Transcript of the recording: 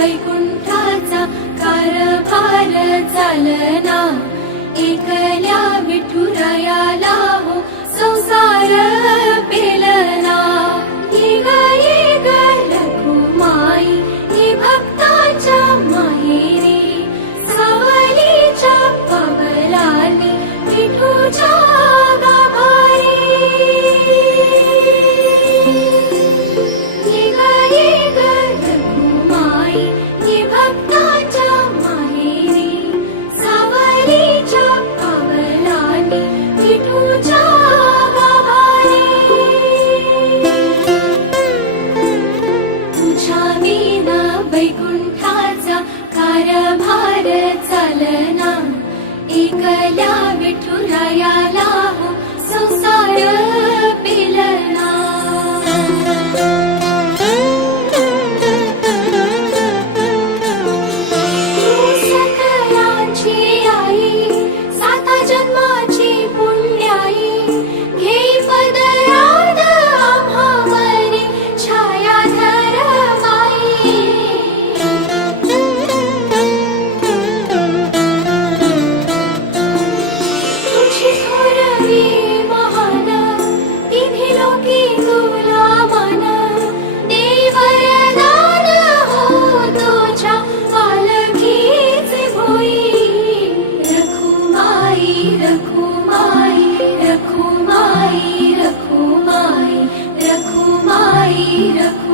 वैकुंठाचा कारभार चालना, एकल्या विठुरायाला हो संसार पेलना। ये ग रखुमाई ही भक्ताच्या माहेरी, सावलीच्या पावलांनी विठूच्या गाभारी। ये ग रखुमाई ही भक्ताच्या माहेरी, सावलीच्या पावलांनी विठूच्या गाभारी। तुझ्या विना वैकुंठाचा कारभार चालना, एकल्या विठुरायाला हो संसार पेलना। तू सकळांची आई, साता जन्माची पुण्याई, घेई पदरात आम्हावरी छायाधर माई। तुझी थोरवी महान, तिन्ही लोकी तुला मान, देई वरदान हो तुझ्या पालखीचे भोई। रखुमाई रखुमाई रखुमाई रखुमाई रखुमाई रखुमाई।